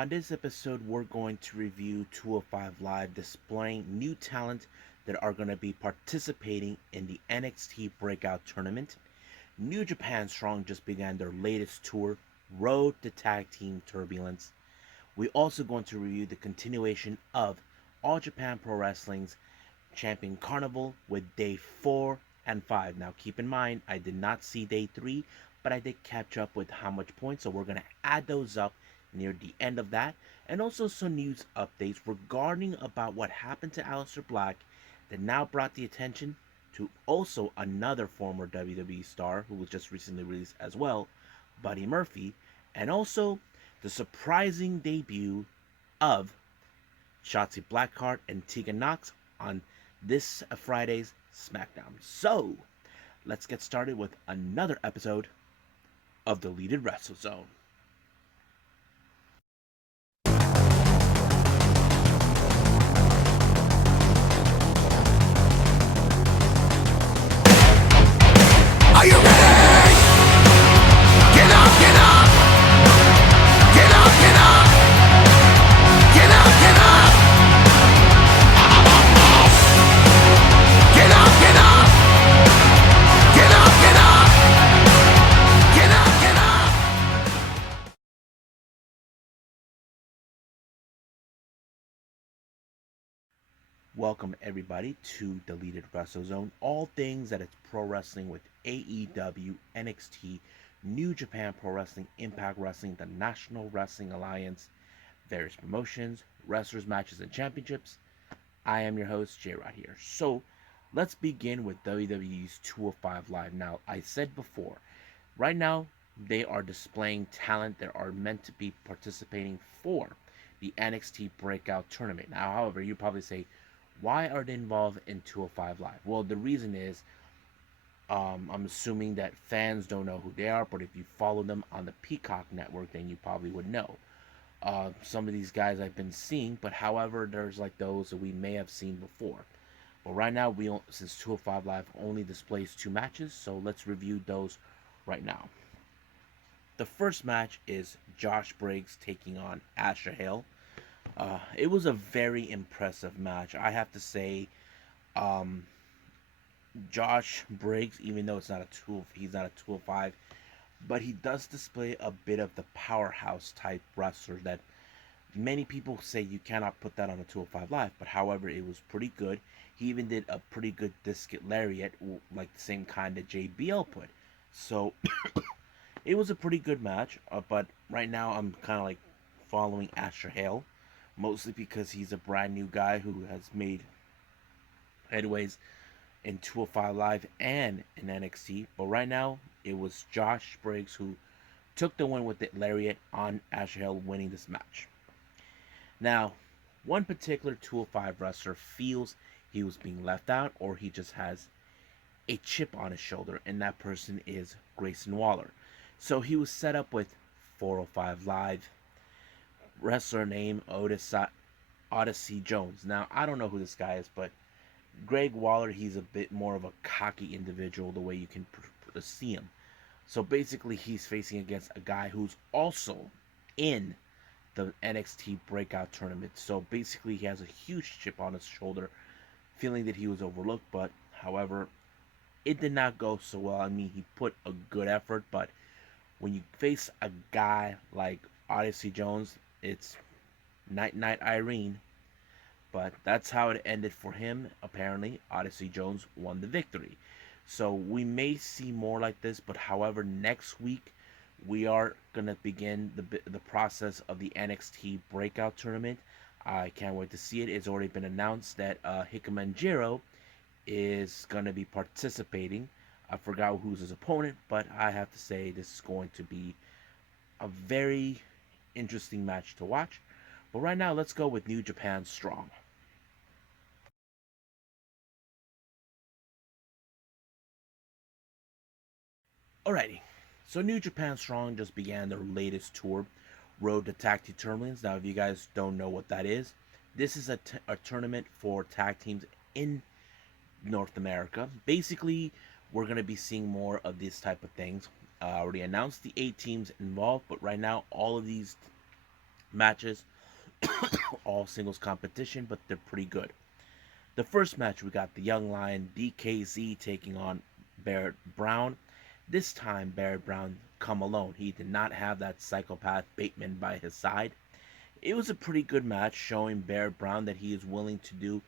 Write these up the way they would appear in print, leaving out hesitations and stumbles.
On this episode, we're going to review 205 Live displaying new talent that are going to be participating in the NXT Breakout Tournament. New Japan Strong just began their latest tour, Road to Tag Team Turbulence. We're also going to review the continuation of All Japan Pro Wrestling's Champion Carnival with day 4 and 5. Now keep in mind, I did not see day 3, but I did catch up with how much points, so we're going to add those up near the end of that, and also some news updates regarding about what happened to Aleister Black that now brought the attention to also another former WWE star who was just recently released as well, Buddy Murphy, and also the surprising debut of Shotzi Blackheart and Tegan Nox on this Friday's Smackdown. So, let's get started with another episode of Deleted Wrestle Zone. Are you ready? Get up, get up! Get up, get up! Get up, get up! Get up, get up! Get up, get up! Get up, get up! Welcome everybody to Deleted Wrestle Zone. All things that is pro wrestling with AEW, NXT, New Japan Pro Wrestling, Impact Wrestling, the National Wrestling Alliance, various promotions, wrestlers, matches, and championships. I am your host, J-Rod here. So, let's begin with WWE's 205 Live. Now, I said before, right now, they are displaying talent that are meant to be participating for the NXT Breakout Tournament. Now, however, you probably say, why are they involved in 205 Live? Well, the reason is, I'm assuming that fans don't know who they are, but if you follow them on the Peacock network, then you probably would know. Some of these guys I've been seeing, but however, there's like those that we may have seen before. But right now, since 205 Live only displays 2 matches, so let's review those right now. The first match is Josh Briggs taking on Asher Hale. It was a very impressive match. I have to say, Josh Briggs, even though he's not a 205, but he does display a bit of the powerhouse type wrestler that many people say you cannot put that on a 205 Live. But however, it was pretty good. He even did a pretty good discus lariat, like the same kind that JBL put. So it was a pretty good match. But right now, I'm kind of like following Asher Hale, mostly because he's a brand new guy who has made headways in 205 Live and in NXT. But right now, it was Josh Briggs who took the win with the lariat on Asher Hale, winning this match. Now, one particular 205 wrestler feels he was being left out, or he just has a chip on his shoulder, and that person is Grayson Waller. So he was set up with 405 Live wrestler named Odyssey Jones. Now, I don't know who this guy is, but Greg Waller, he's a bit more of a cocky individual the way you can see him. So basically, he's facing against a guy who's also in the NXT Breakout Tournament. So basically, he has a huge chip on his shoulder, feeling that he was overlooked. But however, it did not go so well. I mean, he put a good effort, but when you face a guy like Odyssey Jones, it's night night Irene. But that's how it ended for him. Apparently, Odyssey Jones won the victory. So we may see more like this, but however, next week we are going to begin the process of the NXT Breakout Tournament. I can't wait to see it. It's already been announced that Hikamanjiro is going to be participating. I forgot who's his opponent, but I have to say this is going to be a very interesting match to watch. But right now, let's go with New Japan Strong. Alrighty, so New Japan Strong just began their latest tour, Road to Tag Team Turbulence. Now, if you guys don't know what that is, this is a tournament for tag teams in North America. Basically, we're going to be seeing more of this type of things. I already announced the 8 teams involved, but right now, all of these matches, all singles competition, but they're pretty good. The first match, we got the Young Lion DKZ taking on Barrett Brown. This time, Barrett Brown come alone. He did not have that psychopath Bateman by his side. It was a pretty good match, showing Barrett Brown that he is willing to do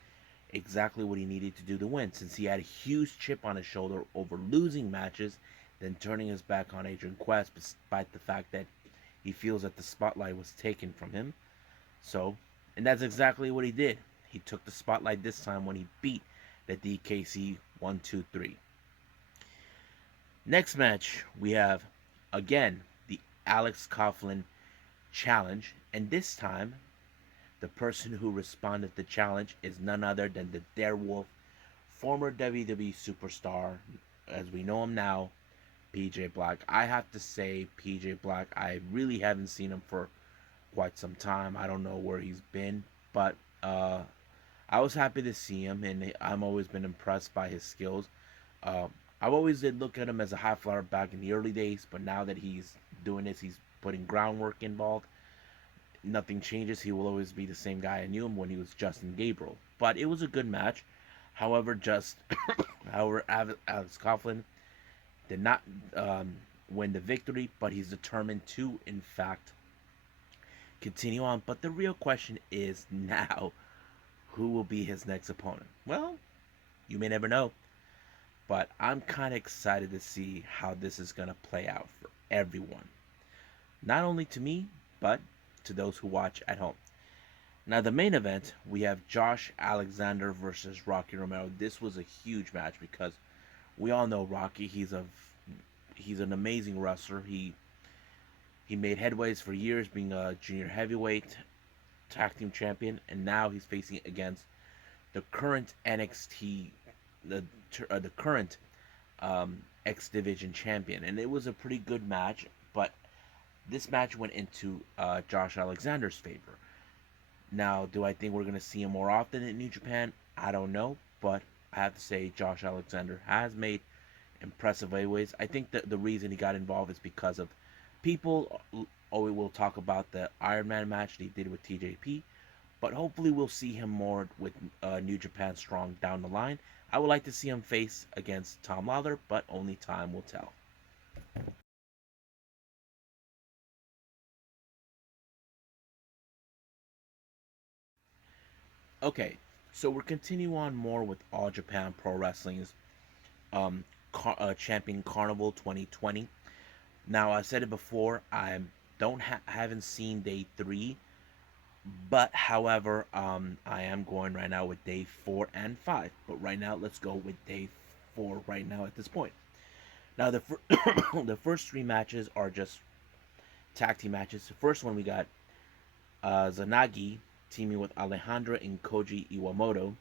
exactly what he needed to do to win, since he had a huge chip on his shoulder over losing matches, then turning his back on Adrian Quest, despite the fact that he feels that the spotlight was taken from him. So, and that's exactly what he did. He took the spotlight this time when he beat the DKC 1-2-3. Next match, we have again the Alex Coughlin challenge, and this time the person who responded to the challenge is none other than the Darewolf, former WWE superstar, as we know him now, PJ Black. I have to say, PJ Black, I really haven't seen him for quite some time. I don't know where he's been, but I was happy to see him, and I've always been impressed by his skills. Uh, I've always did look at him as a high flyer back in the early days, but now that he's doing this, he's putting groundwork involved. Nothing changes. He will always be the same guy I knew him when he was Justin Gabriel. But it was a good match. However, Alex Coughlin did not win the victory, but he's determined to, in fact, continue on. But the real question is now, who will be his next opponent? Well, you may never know. But I'm kind of excited to see how this is going to play out for everyone. Not only to me, but to those who watch at home. Now, the main event, we have Josh Alexander versus Rocky Romero. This was a huge match because we all know Rocky. He's an amazing wrestler. He made headways for years, being a junior heavyweight tag team champion, and now he's facing against the current NXT, the current X Division champion, and it was a pretty good match. But this match went into Josh Alexander's favor. Now, do I think we're going to see him more often in New Japan? I don't know, but I have to say Josh Alexander has made impressive headways. I think that the reason he got involved is because of people always will talk about the Iron Man match that he did with TJP, but hopefully we'll see him more with New Japan Strong down the line. I would like to see him face against Tom Lawler, but only time will tell. Okay, so we're continuing on more with All Japan Pro Wrestling's Champion Carnival 2020. Now, I said it before, I haven't seen day 3, but however, I am going right now with day 4 and 5. But right now, let's go with day 4 right now at this point. Now, the first 3 matches are just tag team matches. The first one, we got Zanagi teaming with Alejandra and Koji Iwamoto,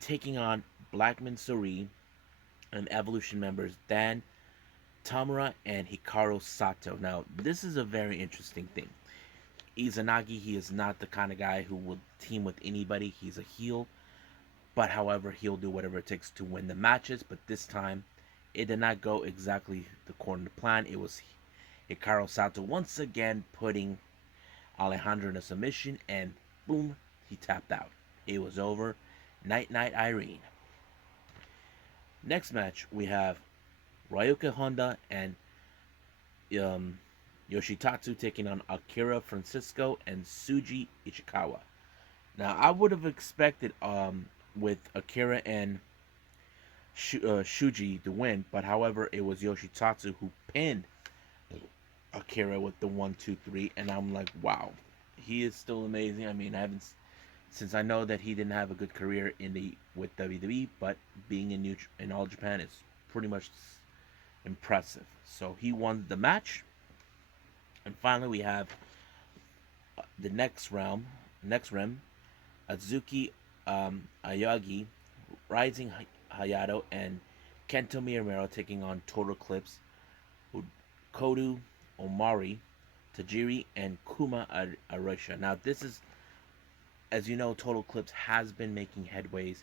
taking on Blackman Suri and Evolution members Dan Tamura and Hikaru Sato. Now, this is a very interesting thing. Izanagi, he is not the kind of guy who will team with anybody. He's a heel, but however, he'll do whatever it takes to win the matches. But this time, it did not go exactly according to plan. It was Hikaru Sato once again putting Alejandro in a submission, and boom, he tapped out. It was over. Night night, Irene. Next match, we have Ryuka Honda and Yoshitatsu taking on Akira Francisco and Suji Ichikawa. Now, I would have expected with Akira and Shuji to win, but however, it was Yoshitatsu who pinned Akira with the 1-2-3, and I'm like, wow, he is still amazing. I mean, I haven't, since I know that he didn't have a good career with WWE, but being in All Japan is pretty much impressive. So he won the match, and finally we have the next rim, Azuki Ayagi, Rising Hayato, and Kento Miyamura taking on Total Eclipse, Kodu Omari, Tajiri, and Kuma Arusha. Now, this is, as you know, Total Eclipse has been making headways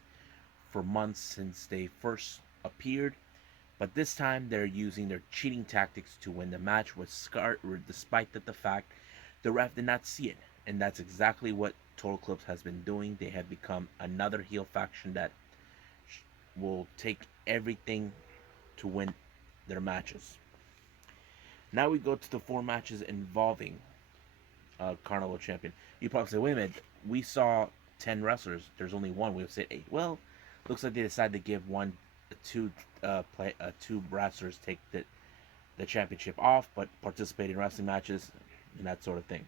for months since they first appeared, but this time they're using their cheating tactics to win the match with despite the fact The ref did not see it, and that's exactly what Total Eclipse has been doing. They have become another heel faction that will take everything to win their matches. Now we go to the 4 matches involving Carnival champion. You probably say, wait a minute, we saw 10 wrestlers. There's only one. We would say 8. Well, looks like they decided to give two wrestlers take the championship off, but participate in wrestling matches and that sort of thing.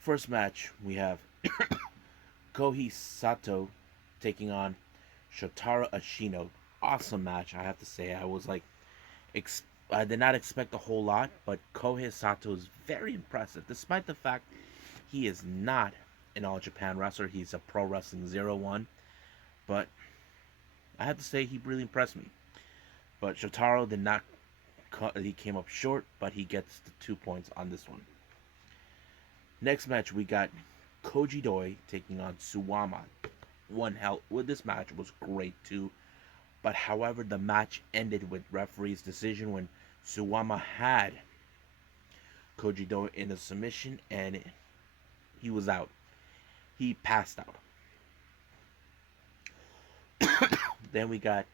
First match, we have Kohei Sato taking on Shotaro Ashino. Awesome match, I have to say. I was like, I did not expect a whole lot, but Kohei Sato is very impressive, despite the fact he is not an All Japan wrestler. He's a Pro Wrestling 01, but I have to say he really impressed me. But Shotaro did not. He came up short, but he gets the 2 points on this one. Next match, we got Koji Doi taking on Suwama. This match was great too, but however, the match ended with referee's decision when Suwama had Koji Doi in a submission and he was out. He passed out. Then we got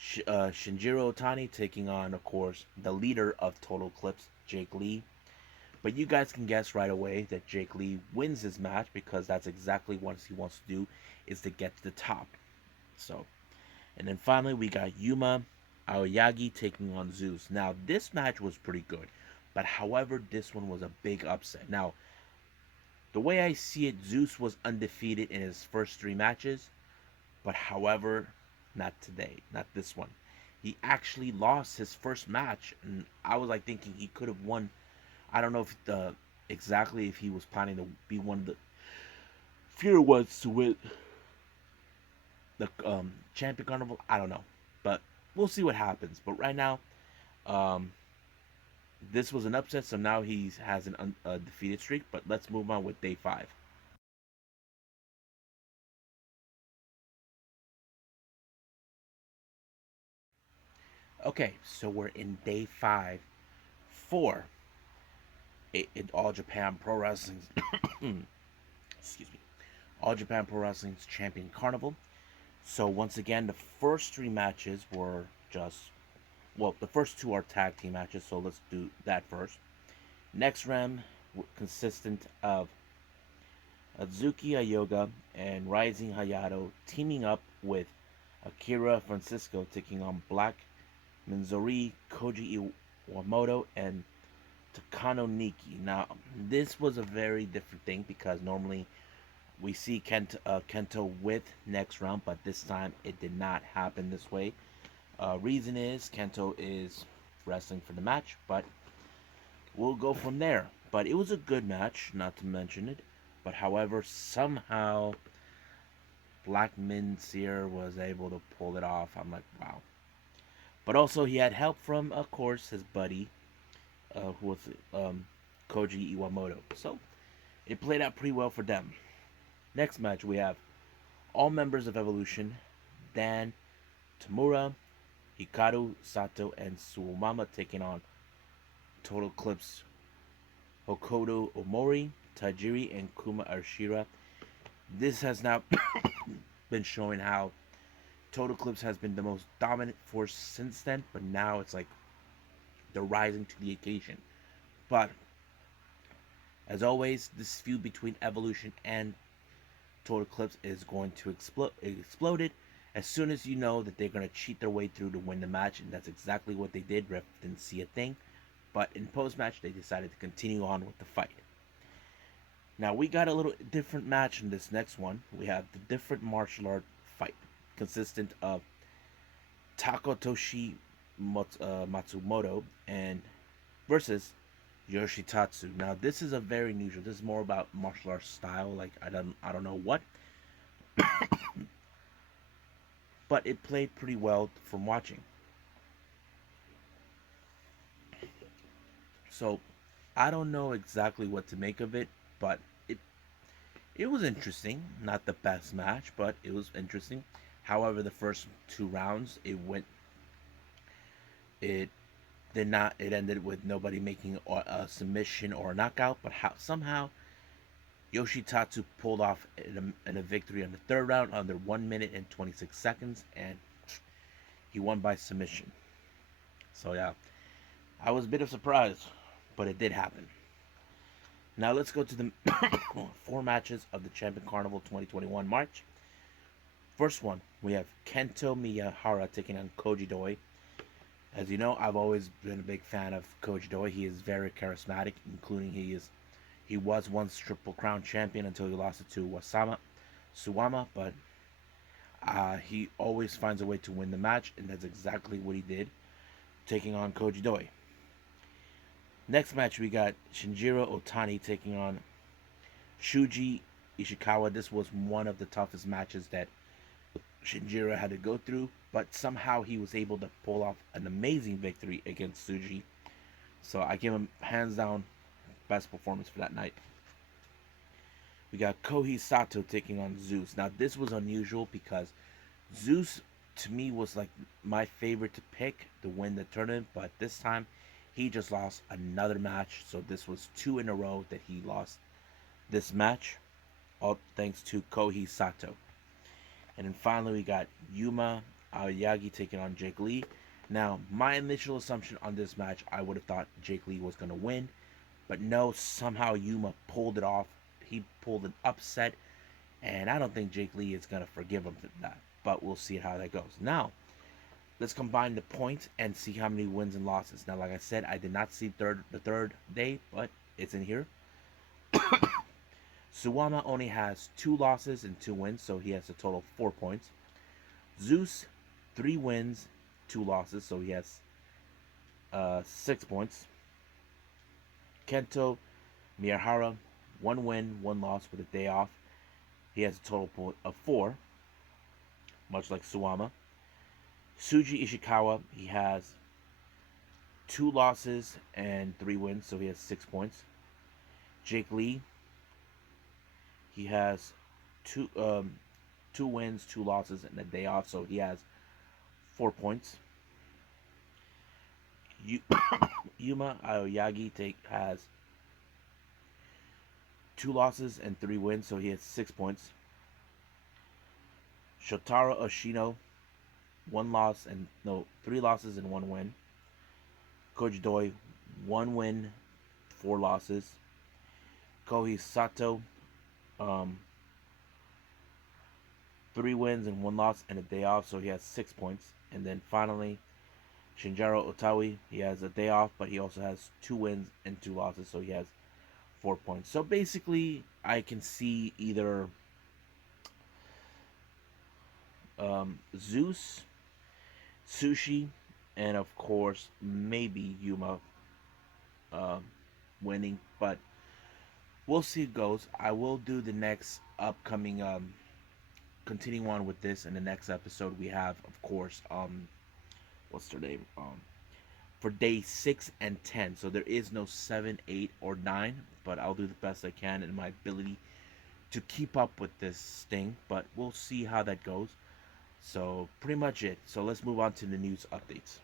Shinjiro Otani taking on, of course, the leader of Total Eclipse, Jake Lee. But you guys can guess right away that Jake Lee wins this match because that's exactly what he wants to do, is to get to the top. So, and then finally we got Yuma Aoyagi taking on Zeus. Now this match was pretty good, but however, this one was a big upset. Now, the way I see it, Zeus was undefeated in his first 3 matches, but however, not today, not this one. He actually lost his first match, and I was like thinking he could have won. I don't know if exactly if he was planning to be one of the fewer ones to win the champion carnival. I don't know, but we'll see what happens. But right now, this was an upset, so now he has an undefeated streak. But let's move on with day 5. Okay, so we're in day 5 for All Japan Pro Wrestling's excuse me, All Japan Pro Wrestling's Champion Carnival. So once again, the first 3 matches were the first 2 are tag team matches. So let's do that first. Next round consistent of Azuki Ayoga and Rising Hayato teaming up with Akira Francisco taking on Black Minzori, Koji Iwamoto, and Takano Niki. Now, this was a very different thing because normally we see Kento with next round, but this time it did not happen this way. Reason is Kento is wrestling for the match, but we'll go from there. But it was a good match, not to mention it. But however, somehow Black Minzir was able to pull it off. I'm like, wow. But also he had help from, of course, his buddy, who was Koji Iwamoto. So it played out pretty well for them. Next match, we have all members of Evolution, Dan Tamura, Hikaru Sato, and Suwama taking on Total Eclipse, Hokuto Omori, Tajiri, and Kuma Arashira. This has now been showing how Total Eclipse has been the most dominant force since then, but now it's like they're rising to the occasion. But as always, this feud between Evolution and Total Eclipse is going to explode as soon as you know that they're going to cheat their way through to win the match, and that's exactly what they did. Ref didn't see a thing, but in post-match they decided to continue on with the fight. Now we got a little different match in this next one. We have the different martial art fight consistent of Takotoshi Matsumoto and versus Yoshitatsu. Now this is a very neutral. This is more about martial arts style. Like I don't know what, but it played pretty well from watching. So I don't know exactly what to make of it, but it was interesting. Not the best match, but it was interesting. However, the first 2 rounds, it did not. It ended with nobody making a submission or a knockout, but somehow Yoshitatsu pulled off a victory on the third round under 1 minute and 26 seconds, and he won by submission. So yeah, I was a bit of surprise, but it did happen. Now let's go to the 4 matches of the Champion Carnival 2021 March. First one, we have Kento Miyahara taking on Koji Doi. As you know, I've always been a big fan of Koji Doi. He is very charismatic, including he was once Triple Crown champion until he lost it to Suwama, but he always finds a way to win the match, and that's exactly what he did, taking on Koji Doi. Next match, we got Shinjiro Otani taking on Shuji Ishikawa. This was one of the toughest matches that Shinjiro had to go through, but somehow he was able to pull off an amazing victory against Shuji. So I give him hands down best performance for that night. We got Kohei Sato taking on Zeus. Now this was unusual because Zeus to me was like my favorite to pick to win the tournament, but this time he just lost another match. So this was 2 in a row that he lost this match, all thanks to Kohei Sato. And then finally we got Yuma Aoyagi taking on Jake Lee. Now my initial assumption on this match, I would have thought Jake Lee was going to win, but no, somehow Yuma pulled it off. He pulled an upset, and I don't think Jake Lee is going to forgive him for that, but we'll see how that goes. Now let's combine the points and see how many wins and losses. Now, like I said, I did not see the third day, but it's in here. Suwama only has 2 losses and 2 wins, so he has a total of 4 points. Zeus, 3 wins, 2 losses, so he has 6 points. Kento Miyahara, 1 win, 1 loss with a day off. He has a total of 4, much like Suwama. Shuji Ishikawa, he has 2 losses and 3 wins, so he has 6 points. Jake Lee, he has 2 wins, 2 losses, and a day off, so he has 4 points. Yuma Aoyagi has 2 losses and 3 wins, so he has 6 points. Shotaro Oshino, 3 losses and 1 win. Koji Doi, 1 win, 4 losses. Kohei Sato, 3 wins and 1 loss and a day off, so he has 6 points. And then finally, Shinjiro Otawi, he has a day off, but he also has 2 wins and 2 losses, so he has 4 points. So basically, I can see either Zeus, Sushi, and of course maybe Yuma winning, but we'll see it goes. I will do the next upcoming continuing on with this in the next episode. We have, of course, what's their name, for day 6 and 10. So there is no 7, 8, or 9, but I'll do the best I can in my ability to keep up with this thing, but we'll see how that goes. So pretty much it. So let's move on to the news updates.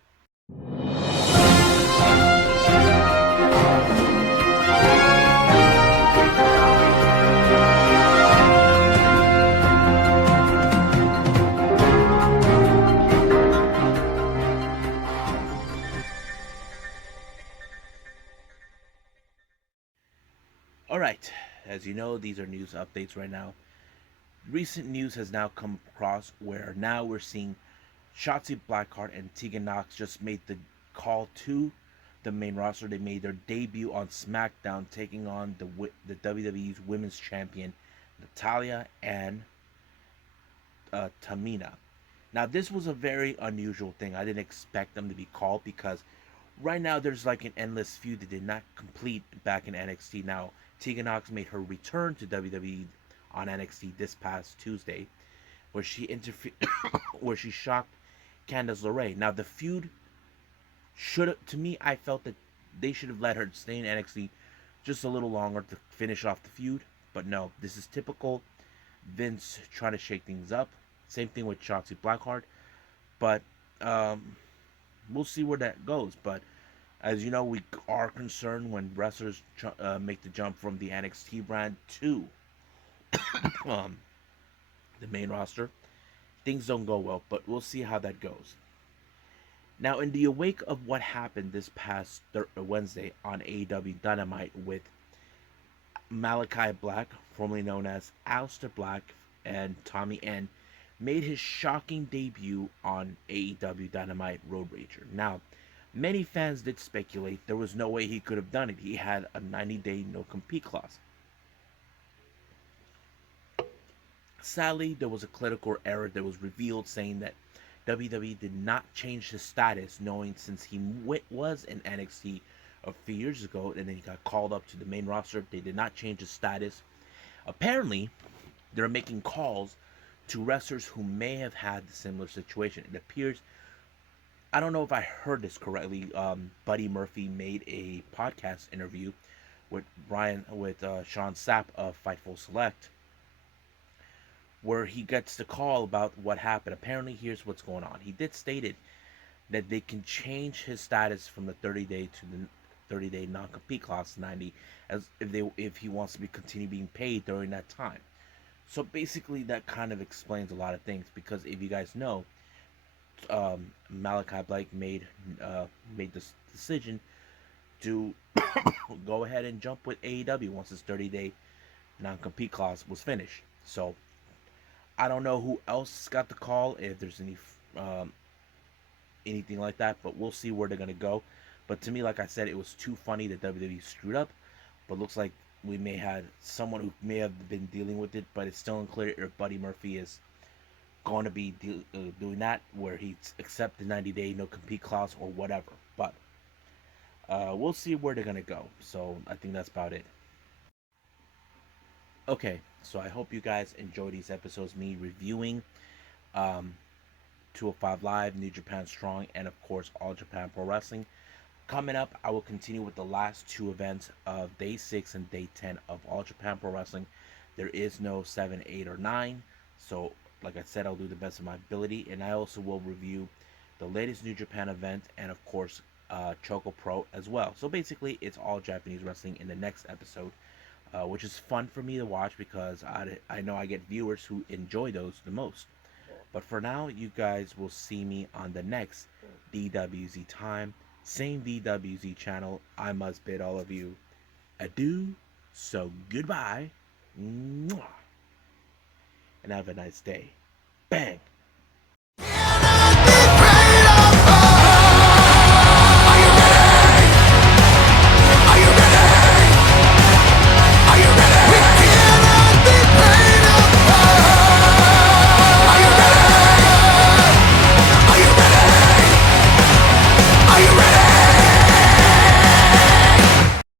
Alright, as you know, these are news updates right now. Recent news has now come across where now we're seeing Shotzi Blackheart and Tegan Nox just made the call to the main roster. They made their debut on Smackdown, taking on the WWE's Women's Champion, Natalya and Tamina. Now, this was a very unusual thing. I didn't expect them to be called because right now there's like an endless feud that did not complete back in NXT. Now, Tegan Nox made her return to WWE on NXT this past Tuesday, where she where she shocked Candice LeRae. Now the feud to me, I felt that they should have let her stay in NXT just a little longer to finish off the feud, but no, this is typical Vince trying to shake things up. Same thing with Shotzi Blackheart, but we'll see where that goes. But As you know, we are concerned when wrestlers make the jump from the NXT brand to um, the main roster. Things don't go well, but we'll see how that goes. Now, in the wake of what happened this past Wednesday on AEW Dynamite with Malakai Black, formerly known as Aleister Black, and Tommy End, made his shocking debut on AEW Dynamite Road Rager. Now, many fans did speculate there was no way he could have done it. He had a 90-day no-compete clause. Sadly, there was a clerical error that was revealed saying that WWE did not change his status, knowing since he was in NXT a few years ago and then he got called up to the main roster, they did not change his status. Apparently, they're making calls to wrestlers who may have had a similar situation. It appears, I don't know if I heard this correctly, Buddy Murphy made a podcast interview with Sean Sapp of Fightful Select, where he gets the call about what happened. Apparently, here's what's going on. He did stated that they can change his status from the 30-day to the 30-day non-compete clause to 90, as if he wants to continue being paid during that time. So basically, that kind of explains a lot of things, because if you guys know, Malakai Black made this decision to go ahead and jump with AEW once his 30-day non-compete clause was finished. So I don't know who else got the call, if there's anything like that, but we'll see where they're gonna go. But to me, like I said, it was too funny that WWE screwed up. But looks like we may have someone who may have been dealing with it, but it's still unclear if Buddy Murphy is going to be doing that, where he accept the 90-day no-compete clause or whatever. But we'll see where they're going to go. So I think that's about it. Okay, so I hope you guys enjoy these episodes, me reviewing 205 Live, New Japan Strong, and of course All Japan Pro Wrestling. Coming up, I will continue with the last two events of Day 6 and Day 10 of All Japan Pro Wrestling. There is no 7, 8, or 9, so like I said, I'll do the best of my ability, and I also will review the latest New Japan event and of course Choco Pro as well. So basically, it's all Japanese wrestling in the next episode, which is fun for me to watch because I know I get viewers who enjoy those the most. But for now, you guys will see me on the next DWZ time. Same DWZ channel. I must bid all of you adieu. So goodbye. Mwah. And have a nice day. Bang. Are you ready?